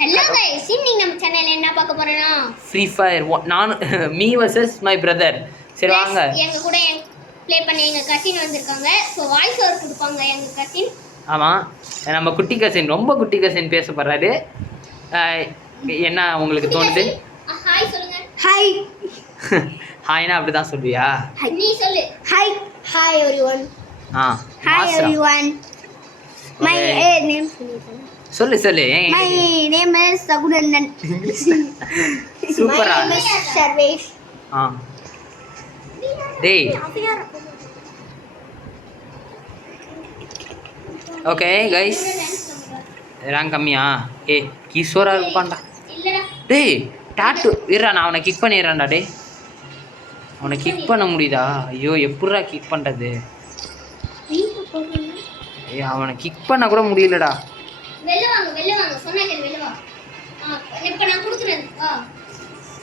Hello guys இன்னைக்கு நம்ம சேனல்ல என்ன பார்க்க போறோம்னா ஃப்ரீ ஃபயர் நான் மீ vs மை பிரதர். சரி வாங்க. எங்க கூட ப்ளே பண்ண எங்க கசின் வந்திருக்காங்க. சோ வாய்ஸ் ஓவர் கொடுப்பாங்க எங்க கசின். ஆமா, நம்ம குட்டி கசின், ரொம்ப குட்டி கசின் பேச போறாரு. என்ன உங்களுக்கு தோணுது? ஹாய் சொல்லுங்க. ஹாய். ஹாய்னா அப்படிதான் சொல்வியா? நீ சொல்லு. Hi. Hi everyone. Hi everyone. My name சொல்லு. My name is Raghunandan. சூப்பரா. My name is Sarvesh. டேய். ஓகே गाइस, ரேங்க் கம்மியா? கிஷோரா இருப்பான்டா. இல்லடா. டேய் டாட்டு இருடா, நான் அவனை கிக் பண்ணிடுறேன்டா. டேய் அவனை கிக் பண்ண முடியுதா? ஐயோ எப்படிடா கிக் பண்ணுறது? அவனை கிக் பண்ண கூட முடியலடா. வெளில வாங்க சொன்னா கேளு. வெளில வா. இப்ப நான் குடுக்குறேன். வா.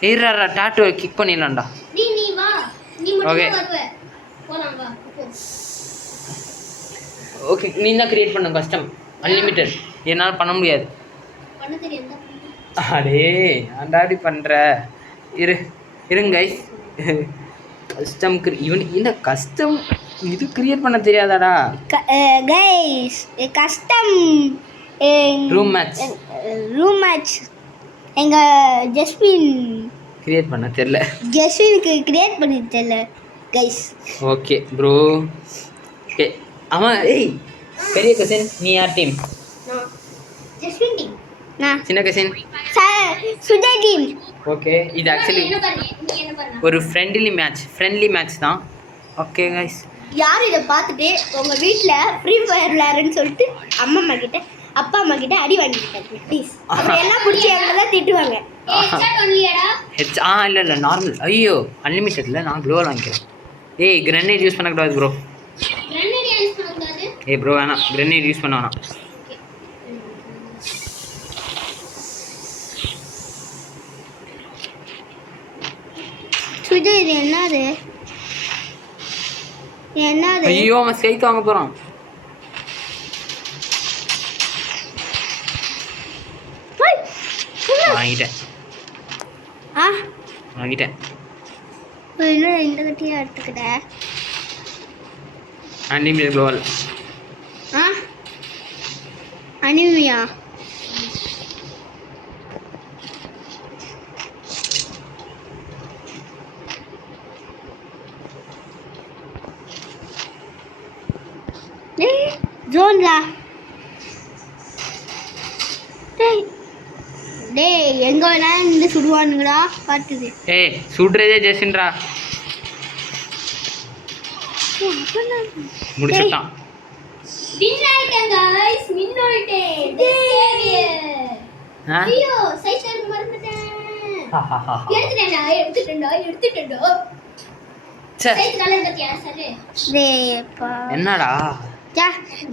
இருடா, டாட்டு கிக் பண்ணிடலாம்டா. நீ வா. நீ மட்டும் வருவே. போலாம் வா. ஓகே, நீ தான் கிரியேட் பண்ண கஸ்டம் அன்லிமிட்டட். என்னால் பண்ண முடியாது. பண்ண தெரியாதா? அடே ஆண்டாடி பண்ணுற. இருங்க கைஸ். கஸ்டம் இவனுக்கு இந்த கஸ்டம் இது கிரியேட் பண்ண தெரியாதாடா? கைஸ் கஸ்டம் ரூம் மேட்ச் எங்க ஜஸ்வின் கிரியேட் பண்ண தெரியல. ஜஸ்வினுக்கு கிரியேட் பண்ணி தெரியல கைஸ். Okay bro. ஓகே ஆமாம். பெரிய கசின் நீ யார் டீம்? ஜஸ்வின் டீம். சின்ன கசின் சுஜய் டீம். ஓகே, இது ஆக்சுவலி ஒரு ஃப்ரெண்ட்லி மேட்ச் தான். ஓகே கைஸ், யார் இதை பார்த்துட்டு உங்கள் வீட்டில் ஃப்ரீ ஃபயர் விளையாடுன்னு சொல்லிட்டு அப்பா அம்மா கிட்ட அடி வாங்கிட்டாங்க ப்ளீஸ். எல்லாம் பிடிச்சி எங்கெல்லாம் திட்டுவாங்க. இல்லை நார்மல். ஐயோ அன்லிமிட்டட்ல நான் க்ளோவல் வாங்கிக்கிறேன். கிரனேட் யூஸ் பண்ணக்கூடாது ப்ரோ. ப்ரோ வேணாம், கிரனேட் யூஸ் பண்ண வேணாம். சுஜய் இது என்னது? ஐயோ அவன் ஸ்கைக்கு வாங்க போகிறான். வாங்கிட்டேன். இந்த கட்டியா எடுத்துக்கிட்டேன். அனிமியா க்ளோவல். அனிமியா ஜோன்லா. டேய் எங்க வேணா இருந்து சுடுவானுங்கடா பாத்துது. சுடுறதே ஜெசின்ரா. முடிச்சிட்டான். வின் ஆயிட்டேன் गाइस, வின் ஆயிட்டேன். ஐயோ சைக்கிள் மறந்துட்டேன். எடுத்துட்டேன்டா. சைக்கிள் கலர் பத்தியா சரி. டேய்ப்பா என்னடா?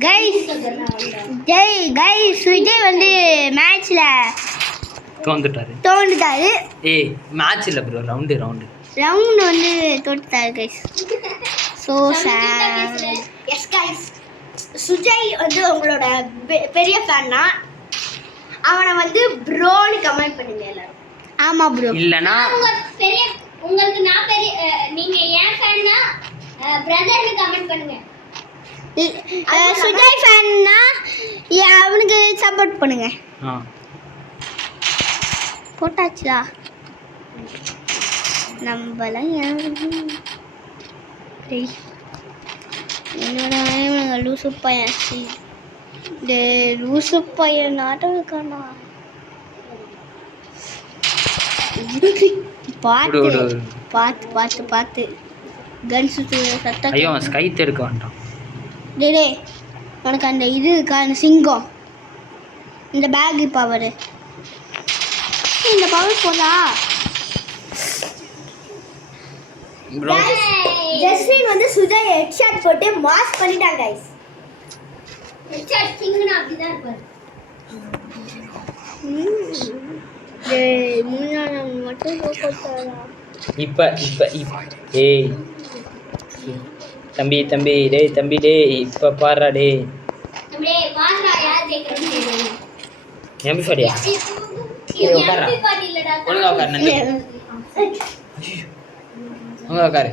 गाइस விஜய் வந்து மேட்ச்ல தோண்டுட்டாரு. மேட்ச் இல்ல ப்ரோ, ரவுண்ட் வந்து தோண்டுட்டாரு guys. So sad. Yes guys, Sujay வந்து உங்களோட பெரிய ஃபேன்னா அவனை வந்து ப்ரோன்னு கமெண்ட் பண்ணுங்க எல்லாரும். ஆமா ப்ரோ. இல்லனா உங்களுக்கு நான் பெரிய, நீங்க ஏன் ஃபேன்னா பிரதர்னு கமெண்ட் பண்ணுங்க. சுஜய் ஃபேன்னா அவனுக்கு சப்போர்ட் பண்ணுங்க. போட்டாச்சுடா. நம்மலாம் என்னோட லூசு பையன். லூசு பையன் நாட்டம் இருக்கானா? பார்த்து கன் சுத்து சத்தம். ஐயோ ஸ்கை எடுக்க வேண்டாம். டேய் உனக்கு அந்த இது இருக்கா, அந்த சிங்கம், இந்த பேக் பவர், இந்த பவர் போதா? ஜஸ்வின் வந்து சுஜய் ஹெட்ஷாட் போட்டு மாஸ் பண்ணிட்டாங்க गाइस. ஹெட்ஷாட் கிங்னா அப்படிதான் இருப்பாரு. டேய் முன்னால மட்டும் போட்டாரா? இப்ப தம்பி டேய் இப்ப பாருடா. டேய் பாருடா யார் ஜெயிக்கறான்னு. எம்பி ஃபடியா? உட்கார்றா ஒழுங்கா உட்காரு நந்தி ஒழுங்கா உட்காரு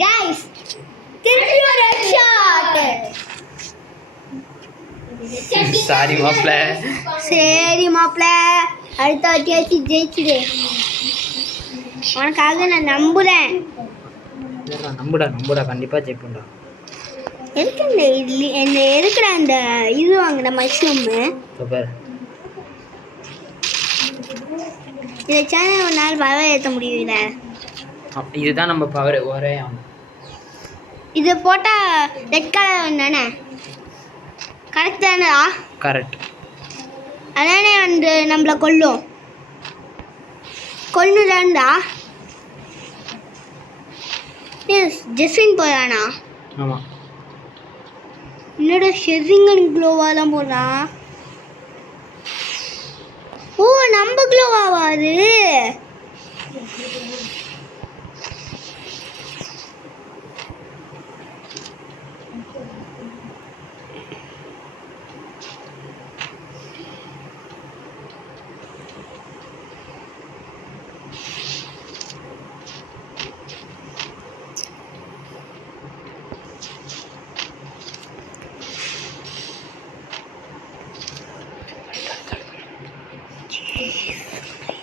Guys, திருப்பி ஒரு shot. சாரி மாப்ள சரி மாப்ள அடுத்த வாட்டியாச்சு ஜெயிச்சுடு உனக்காக நான் நம்புறேன் நம்புடா கண்டிப்பா ஜெயிப்போம்டா எதுக்கு இந்த இட்லி இந்த எதுக்குற அந்த இது வாங்கின மஷ்ரூம் சூப்பர் இதை சேனல் ஒரு நாள் பவர் ஏற்ற முடியல இதுதான் நம்ம பவர் ஒரே இது போட்டால் ரெட் கலர் தானே கரெக்ட் தானே கரெக்ட் அதானே வந்து நம்மளை கொல்லுதான்டா ஜெஸ்வின் போறானா ஆமாம் என்னோட ஷெரிங்கன் க்ளோவாலாம் போடுறான் ஓ நம்ம க்ளோவாவா அது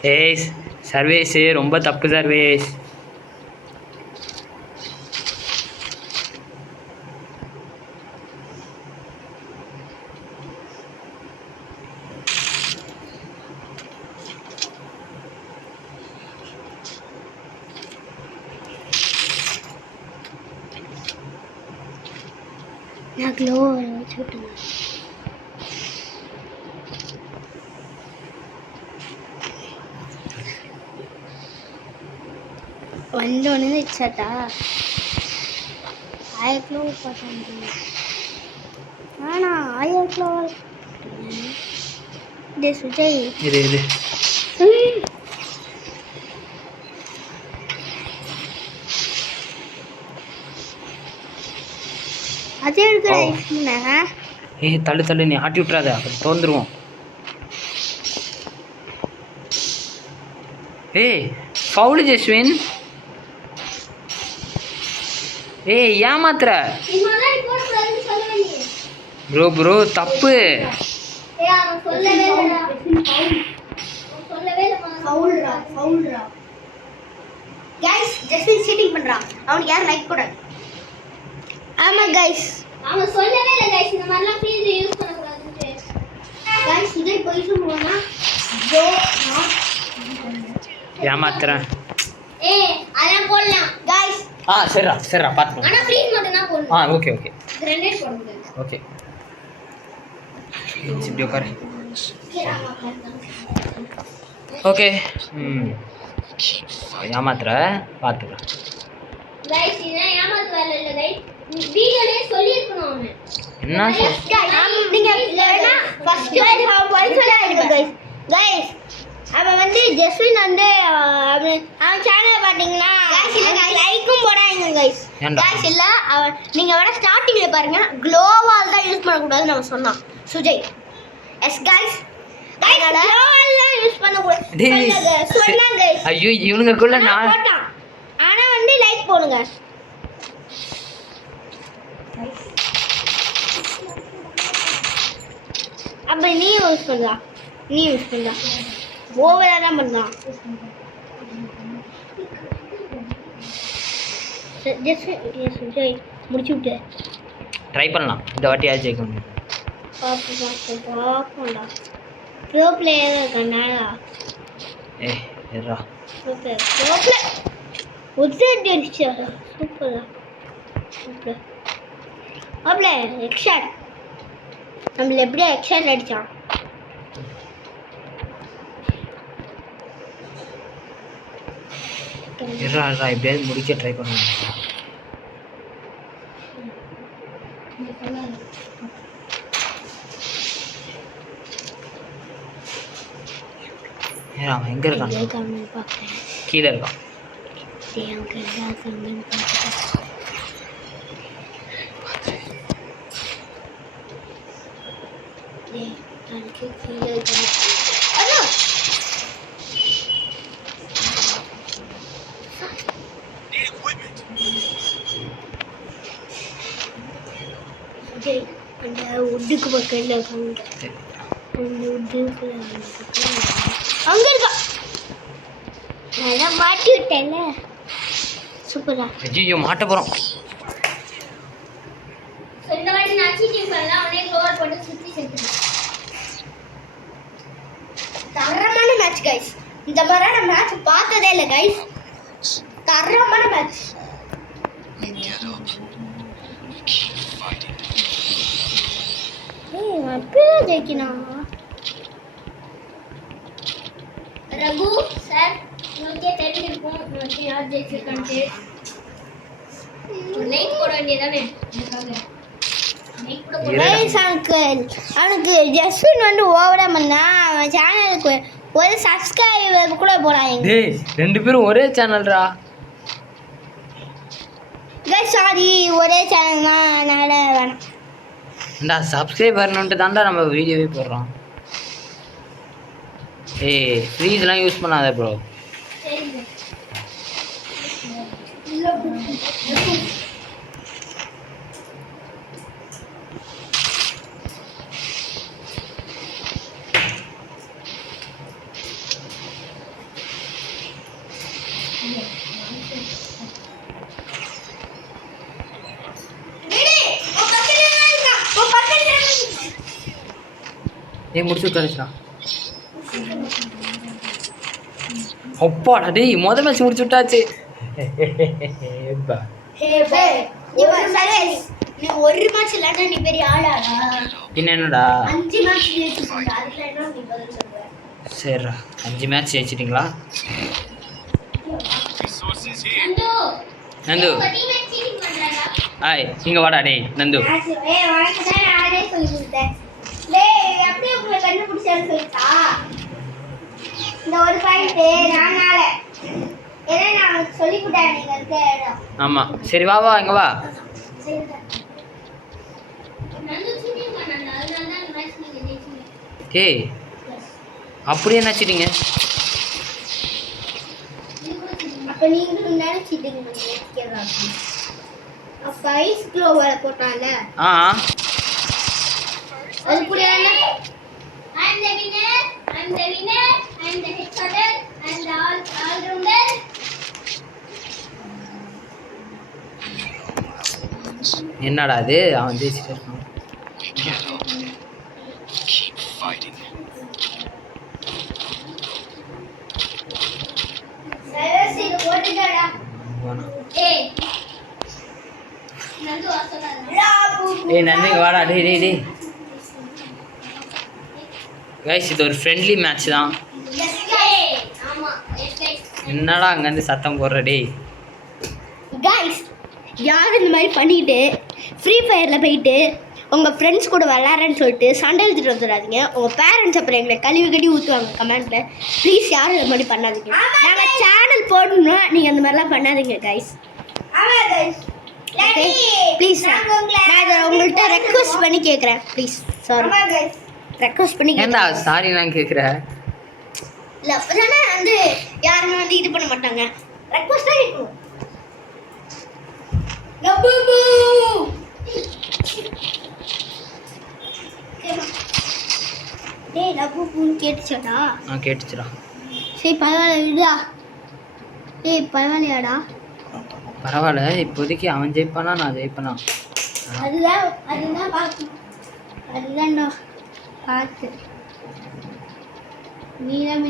ஏய் சர்வேஸ் ரொம்ப தப்பு சர்வேஸ் நான் க்ளோ வச்சுட்டு வந்தோடனே வச்சாட்டா 1000 கிலோ பார்த்தா ஆனா 1000 கிலோ டே சுஜய் இது அதே எடுக்கிற ஐஸ்முனை ஏய் தள்ளு நீ ஆட்டி விட்றாத அப்படி தோந்துருவோம் ஏய் ஃபவுல் ஜெஸ்வின் ஏய் ஏமாத்துற ப்ரோ தப்பு गाइस ஜஸ்டின் சீட்டிங் பண்றான் அவனுக்கு யார் லைக் போட ஆமா गाइस அவன் சொல்லவே இல்ல गाइस இந்த மாதிரிலாம் ஃப்ரீஸ் யூஸ் பண்ண கூடாதுன்னு गाइस இதே போய் சொல்லுவானா ஜோ ஏமாத்துறேன் ஏய் அதான் போடலாம் गाइस சரிடா பாத்து ஆனா ஃப்ரீஸ் மட்டும் தான் போடணும் ஓகே கிரனேட் போடுங்க ஓகே இப்படி உட்காரு ஓகே ஏமாத்துற பார்த்துக்கலாம் गाइस இத ஏமாத்து வேலை இல்ல गाइस வீடியோலயே சொல்லி இருக்கணும் அவன் என்ன நீங்க இல்லனா ஃபர்ஸ்ட் டைம் வாய்ஸ் சொல்லுங்க गाइस गाइस அவன் வந்து ஜெஸ்வின் வந்து அவன் சேனல் பாத்தீங்கன்னா லைக்கும் போடாதீங்க गाइस गाइस இல்ல அவன் நீங்க வர ஸ்டார்டிங்ல பாருங்க க்ளோவால் தான் யூஸ் பண்ண கூடாதுன்னு அவன் சொன்னான் சுஜய் எஸ் गाइस க்ளோவால் தான் யூஸ் பண்ண கூடாது சொன்னாங்க गाइस ஐயோ இவனுக்குள்ள நான் போட்டான் ஆனா வந்து லைக் போடுங்க அப்ப நீ யூஸ் பண்ணா ஓவரா தான் பண்ணலாம் ஜஸ்ட் முடிச்சு விட்டு ட்ரை பண்ணலாம் இந்த வாட்டி யார் ஜெயிக்க முடியும் பார்ப்போம்டா ப்ரோ பிளேயர் இருக்காண்டா ஏய் எர்ரா சூப்பர் ப்ரோ பிளேயர் உட்செட் அடிச்சா சூப்பரா சூப்பர் அப்பளே எக்ஸாட் நம்மள எப்படியா எக்ஸாட் அடிச்சான் இருடா எப்படியாவது முடிக்க ட்ரை பண்ணுவேன். அவன் எங்கே இருக்கான்? கீழே இருக்கான். அந்த உட்டுக்கு பக்கத்தில் இருக்காங்க. அங்க இருக்கா. நான் மாட்டி விட்டேன்ல. சூப்பரா. ஐயோ மாட்ட போறோம். இந்த வாட்டி நான் சீட்டிங் பண்ணலாம். அவனே க்ளோவர் போட்டு சுத்தி செஞ்சுட்டேன். தரமான மேட்ச் गाइस. இந்த மாதிரியான மேட்ச் பார்த்ததே இல்ல गाइस. தரமான மேட்ச். அப்படியே ஜெயிக்கணும். ரகு சார் உங்களுக்கே தெரிஞ்சிருக்கும் நான் யார் ஜெயிச்சிருக்கான்ட்டு. லைக் போட வேண்டியதானே அவனுக்கு ஜஸ்வின் வந்து ஓவரா பண்ணா அவன் சேனலுக்கு ஒரு சப்ஸ்கிரைபர் கூட போறாங்க. டேய் ரெண்டு பேரும் ஒரே சேனல்ரா. சாரி ஒரே சேனல் தான் அதனால வேணாம். சப்ஸ்கிரைப் பண்ணணுன்ட்டு தான்டா நம்ம வீடியோவே போடுறோம். ஏய் ஃப்ரீஸ்லாம் யூஸ் பண்ணாத ப்ரோ. முடிச்சு விட்டாருச்சா? அப்பாடா டேய் மொதல் மேட்ச் முடிச்சு விட்டாச்சு. ஒரு மேட்ச் இல்லடா நீ பெரிய ஆளாடா. என்னடா 5 மேட்ச் ஜெயிச்சிட்டீங்க. அதுல என்ன நீ பதில் சொல்ற? சரிடா 5 மேட்ச் ஜெயிச்சிட்டீங்களா? நந்து ஹாய் இங்க வாடா டேய் நந்து. ஏய் வாங்க நான் ஆடே சொல்லி கொடுத்தேன். டேய் அப்படியே உங்களை கண்டுபிடிச்சான்னு சொல்லிட்டா. இந்த ஒரு பாயிண்ட் நானால ஏன்னா நான் சொல்லி கொடுத்தேன் நீங்க இருக்க இடம். ஆமா சரி வா வா இங்க வா. ஏய் அப்படியே நினைச்சிட்டீங்க. அப்ப நீங்க நினைச்சிட்டீங்க நினைக்கிறேன். அப்ப ஐஸ் க்ளோவர் போட்டால அது புரியல. I am the winner. I am the winner. I am the headquarter and the all rounder. என்னடா இது அவன் ஜெயிச்சிட்டு இருக்கான். சரசி போடுடா. ஏய் நந்து வாசடா. ஏய் நந்து வாடா டேய் டேய் டேய். गाइस இது ஒரு ஃப்ரெண்ட்லி மேட்ச் தான். ஆமா என்னடா அங்க இருந்து சத்தம் போடுற டேய். गाइस யார் இந்த மாதிரி பண்ணிட்டு ஃப்ரீ ஃபயர்ல போயிட்டு உங்க ஃப்ரெண்ட்ஸ் கூட விளையாடுறேன்னு சொல்லிட்டு சண்டை எழுதிட்டு வந்துடாதீங்க. உங்க பேரண்ட்ஸ் அப்புறம் எங்களை கழுவி கட்டி ஊற்றுவாங்க கமெண்ட்ல. ப்ளீஸ் யாரும் இந்த மாதிரி பண்ணாதீங்க. நாங்கள் சேனல் போடணும்னா நீங்கள் அந்த மாதிரிலாம் பண்ணாதீங்க गाइस. ஓகே ப்ளீஸ் நான் இதை உங்கள்கிட்ட ரெக்வஸ்ட் பண்ணி கேட்குறேன். ப்ளீஸ் சாரி ரெக்வஸ்ட் பண்ணி ஏன்டா சாரி நான் கேட்குறேன். இல்லை அப்போதானே வந்து யாருமே வந்து இது பண்ண மாட்டாங்க. ரெக்வஸ்ட்டாக இருக்கும். டேய் லபுபுன்னு கேட்டுச்சடா. கேட்டுச்சுடா. சரி பரவாயில்ல விடா. டேய் பரவாயில்லையாடா. பரவாயில்ல இப்போதைக்கு அவன் ஜெயிப்பானா நான் ஜெயிப்பேனா அதுதான் அதுதான்டா பார்த்து நீதான்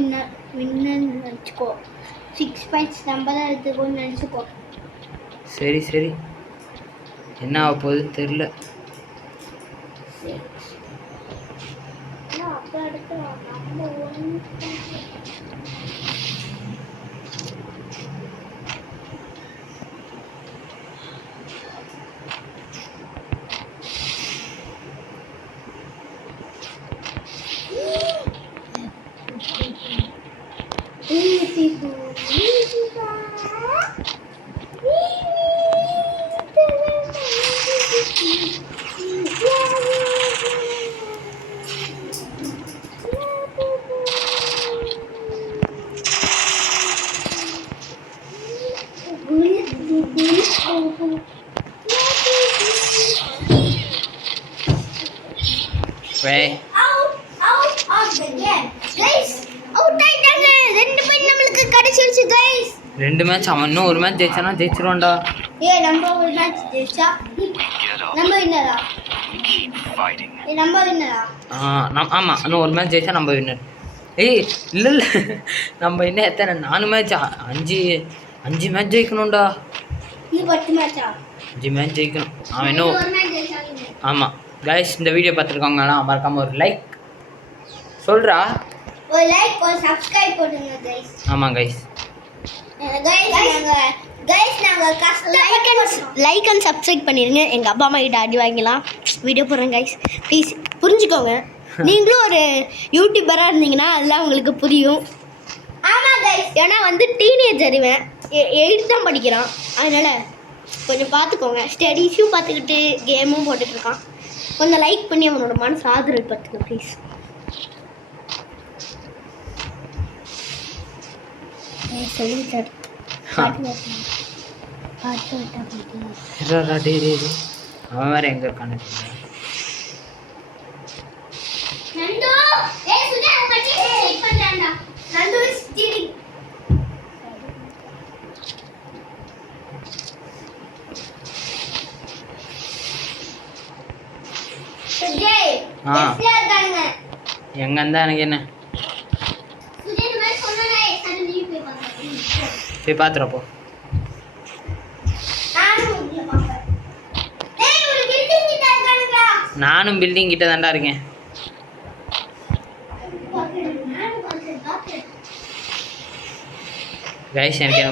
வின்னு நினச்சிக்கோ. 6 பாயிண்ட்ஸ் நம்ம தான் எடுத்துக்கோன்னு நினச்சிக்கோ. சரி சரி என்ன ஆக போகுதுன்னு தெரில. அப்போ அடுத்து நம்ம வே out of the game guys out ஆயிட்டாங்க 2 பாயிண்ட் நமக்கு கிடைச்சிருச்சு guys 2 மேட்ச் அவன் இன்னும் ஒரு மேட்ச் ஜெயிச்சானா ஜெயிச்சிருவான்டா ஏய் நம்ம ஒரு மேட்ச் ஜெயிச்சா நம்ம வின்னரா நம்ம வின்னரா ஆமா இன்னும் ஒரு மேட்ச் ஜெயிச்சா நம்ம வின்னர் ஏய் இல்ல நம்ம என்ன எத்தனை 4 மேட்ச் 5 மேட்ச் ஜெயிக்கணும்டா நீ 10 மேட்சா 5 மேட்ச் ஜெயிக்கணும் அவன் இன்னும் ஒரு மேட்ச் ஜெயிச்சாங்க ஆமா गाइस இந்த வீடியோ பார்த்துருக்கவங்கன்னா மறக்காம ஒரு லைக் சொல்றா ஒரு லைக் ஒரு சப்ஸ்கிரைப் பண்ணுங்க गाइस ஆமா गाइस நாங்க லைக் அண்ட் சப்ஸ்கிரைப் பண்ணிருங்க எங்க அப்பா அம்மா கிட்ட அடி வாங்கலாம் வீடியோ போடுறேன் गाइस ப்ளீஸ் புரிஞ்சுக்கோங்க நீங்களும் ஒரு யூடியூபரா இருந்தீங்கன்னா அதெல்லாம் உங்களுக்கு புரியும் ஆமா गाइस ஏன்னா வந்து டீனேஜர் இவன் 8th தான் படிக்கிறான் அதனால கொஞ்சம் பார்த்துக்கோங்க ஸ்டடீஸும் பார்த்துக்கிட்டு கேமும் போட்டுட்டு இருக்கான் கொஞ்சம் லைக் பண்ணி அவனோட மனசு ஆதரவு பார்த்துக்க ப்ளீஸ் சொல்லிட்டாரு அவன் வேற எங்க இருக்கான்னு நந்து ஏய் சுஜா உங்க டீம் செக் பண்றான்டா நந்து இஸ் ஸ்டீலிங் சுஜே எஸ்ல இருக்காங்க எங்க இருந்தா எனக்கு என்ன சுஜே இந்த மாதிரி சொன்னானே சரி நீ போய் பாரு போய் பாத்துறப்போ நானும் பில்டிங் கிட்ட தான்டா இருக்கேன் गाइस எனக்கு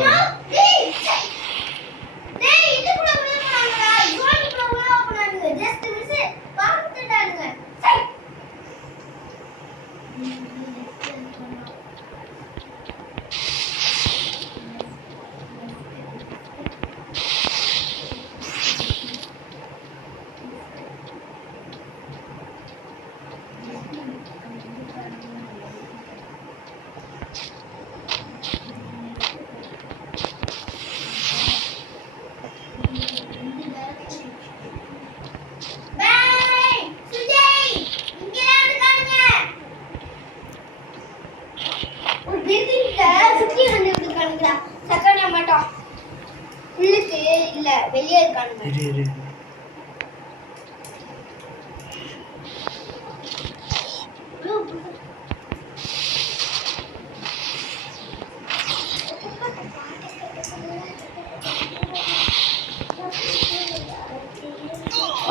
இல்ல வெளியே இருக்கானுங்க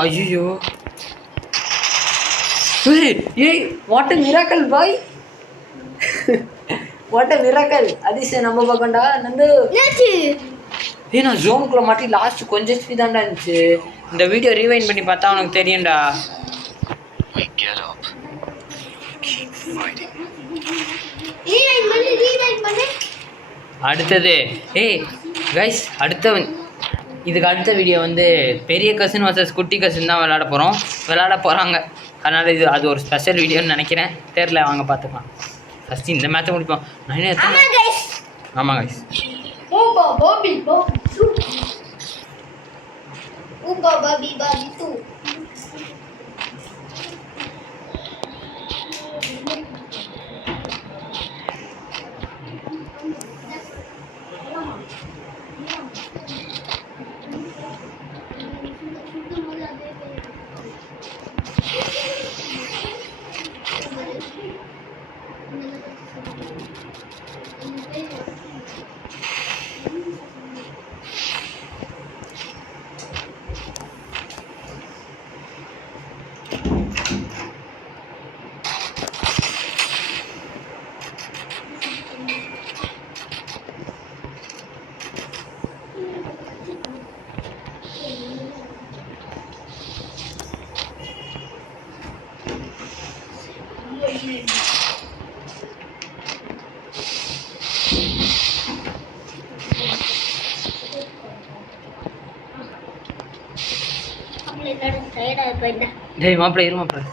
ஐயோ ஏய் what a miracle boy what a miracle அதிசய நம்ம பக்கம்டா நந்து என்னாச்சு ஏய் நான் ஜோனுக்குள்ள மாட்டி லாஸ்ட் கொஞ்சம் ஸ்பீட் தான்டா இருந்துச்சு இந்த வீடியோ ரீவைண்ட் பண்ணி பார்த்தா உனக்கு தெரியும்டா ரீவைண்ட் பண்ணு அடுத்தது ஏய் गाइस இதுக்கு அடுத்த வீடியோ வந்து பெரிய கசின் வர்சஸ் குட்டி கசின் தான் விளையாட போகிறாங்க அதனால் அது ஒரு ஸ்பெஷல் வீடியோன்னு நினைக்கிறேன் தெரியல வாங்க பார்த்துக்கலாம் ஃபஸ்ட்டு இந்த மேட்சை முடிப்போம் ஆமாம் गाइस போயிட்டா டேய் மாப்பிள்ளை இரு மாப்பிள்ளை.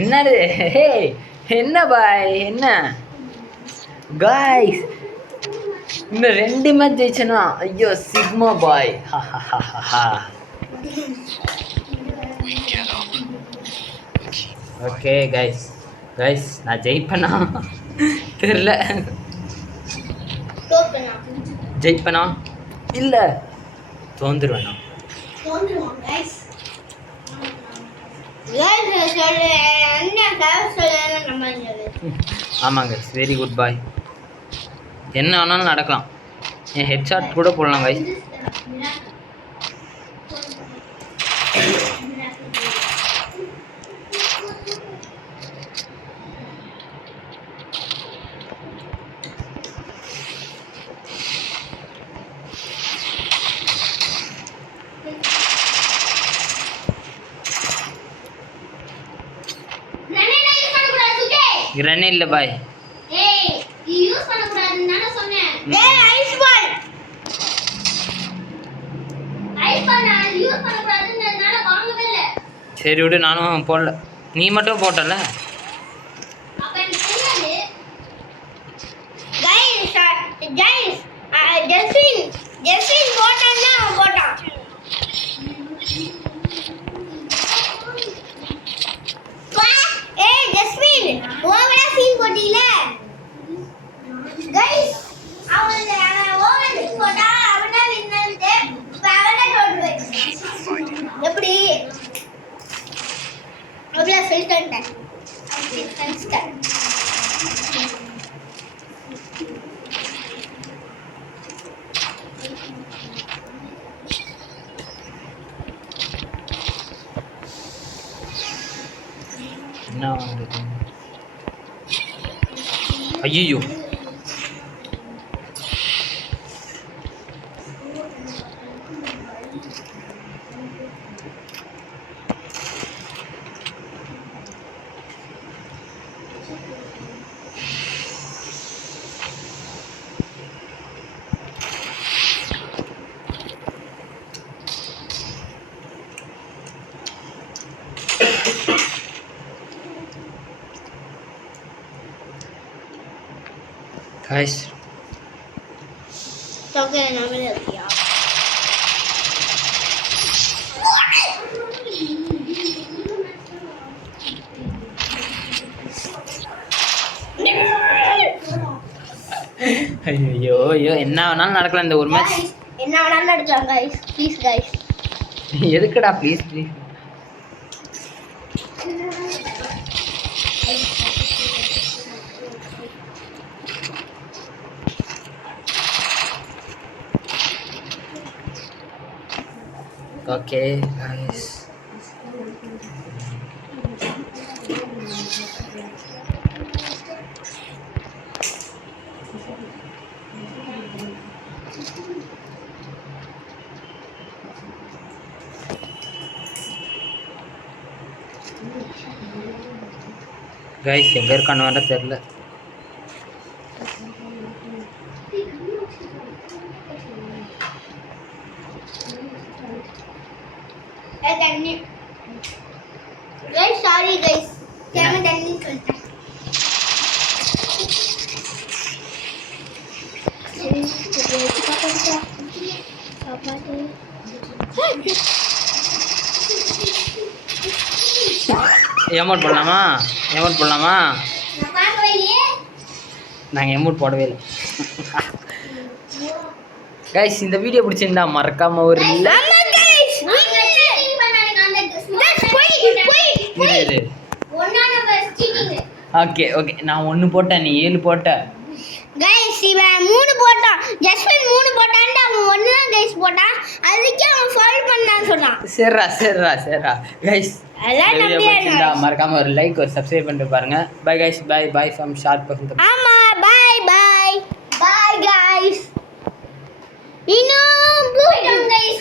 என்னது என்ன பாய் என்ன காய்ஸ் இன்னும் 2 மேட்ச் ஜெயிச்சனா ஐயோ சிக்மா பாய். ஓகே கைஸ் நான் ஜெயிப்பேனா தெரியல. ஜெயிப்பேனா இல்லை தோந்துருவேண்ணா. ஆமாங்க வெரி குட் பாய். என்ன வேணாலும் நடக்கலாம். என் ஹெட்ஷாட் கூட போடலாம் கைஸ். கிரனேட் இல்லை பாய். சரி விடு நானும் போடல நீ மட்டும் போட்டல. எப்படி அவ்வளோ சொல்லிட்டேன். என்ன ஐயோ guys. Toque no me lo dio. ஐயோ ஐயோ என்ன வேணாலும் நடக்கலாம் இந்த ஒரு மேட்ச். என்ன வேணாலும் நடக்கலாம் guys. Please guys. எதுக்குடா please please. Okay guys. Guys எங்க இருக்கானு வர தெரியல. Guys, sorry guys. Camera தண்ணி சொல்லிட்டேன். எமோட் போடலாமா? நாங்கள் எமோட் போடவே இல்லை. கைஸ் இந்த வீடியோ பிடிச்சிருந்தா மறக்காம ஒரு ஓகே ஓகே நான் 1 போட்டேன் நீ 7 போட்ட. கைஸ் இவன் 3 போட்டான். ஜஸ்மின் 3 போட்டான்டா அவன் 1 தான் கைஸ் போட்டான். அதுக்கே அவன் ஃபால் பண்ணான்னு சொன்னான். சரிடா கைஸ் எல்லாம் நம்பியா மறக்காம ஒரு லைக் ஒரு சப்ஸ்கிரைப் பண்ணிட்டு பாருங்க. Bye guys bye from short person. ஆமா பை கைஸ். இன்னும் போய்டும் கைஸ்.